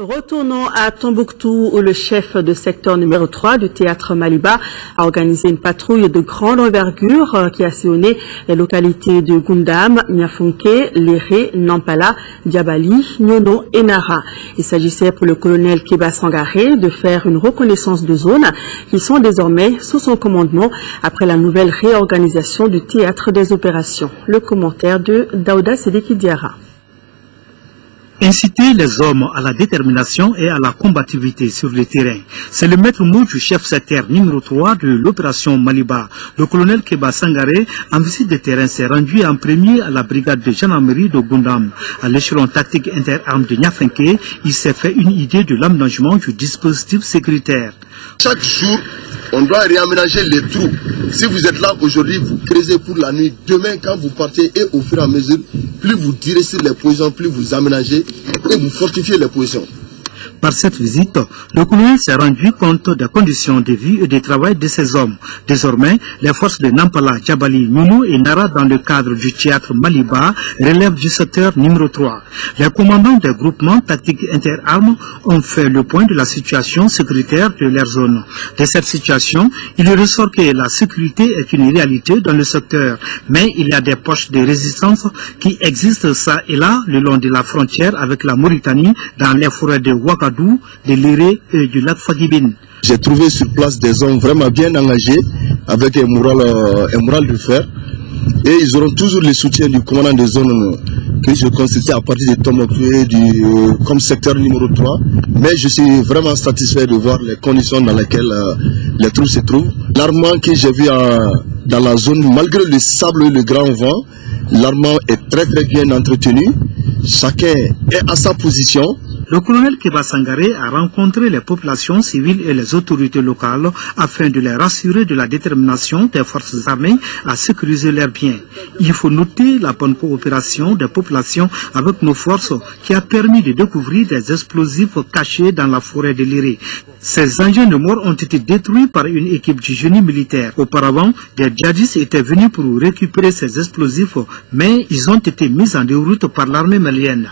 Retournons à Tombouctou où le chef de secteur numéro 3 du théâtre Maliba a organisé une patrouille de grande envergure qui a sillonné les localités de Gundam, Niafunke, Léré, Nampala, Diabali, Nyono et Nara. Il s'agissait pour le colonel Keba Sangaré de faire une reconnaissance de zones qui sont désormais sous son commandement après la nouvelle réorganisation du théâtre des opérations. Le commentaire de Daouda Sedeki Diara. Inciter les hommes à la détermination et à la combativité sur le terrain. C'est le maître mot du chef secteur numéro 3 de l'opération Maliba. Le colonel Keba Sangaré, en visite de terrain, s'est rendu en premier à la brigade de gendarmerie de Gundam. À l'échelon tactique interarmes de Niafunke, il s'est fait une idée de l'aménagement du dispositif sécuritaire. Chaque jour, on doit réaménager les trous. Si vous êtes là aujourd'hui, vous creusez pour la nuit. Demain, quand vous partez, et au fur et à mesure, plus vous tirez sur les positions, plus vous aménagez et vous fortifiez les positions. Par cette visite, le colonel s'est rendu compte des conditions de vie et de travail de ces hommes. Désormais, les forces de Nampala, Diabali, Nyono et Nara dans le cadre du théâtre Maliba relèvent du secteur numéro 3. Les commandants des groupements tactiques interarmes ont fait le point de la situation sécuritaire de leur zone. De cette situation, il ressort que la sécurité est une réalité dans le secteur, mais il y a des poches de résistance qui existent ça et là le long de la frontière avec la Mauritanie dans les forêts de Ouagadougou, de Léré et du lac Fagibine. J'ai trouvé sur place des hommes vraiment bien engagés avec un moral de fer et ils auront toujours le soutien du commandant des zones que je constitue à partir de Tombouctou comme secteur numéro 3. Mais je suis vraiment satisfait de voir les conditions dans lesquelles les troupes se trouvent. L'armement que j'ai vu dans la zone, malgré le sable et le grand vent, l'armement est très bien entretenu. Chacun est à sa position. Le colonel Keba Sangaré a rencontré les populations civiles et les autorités locales afin de les rassurer de la détermination des forces armées à sécuriser leurs biens. Il faut noter la bonne coopération des populations avec nos forces qui a permis de découvrir des explosifs cachés dans la forêt de Léré. Ces engins de mort ont été détruits par une équipe du génie militaire. Auparavant, des djihadistes étaient venus pour récupérer ces explosifs, mais ils ont été mis en déroute par l'armée malienne.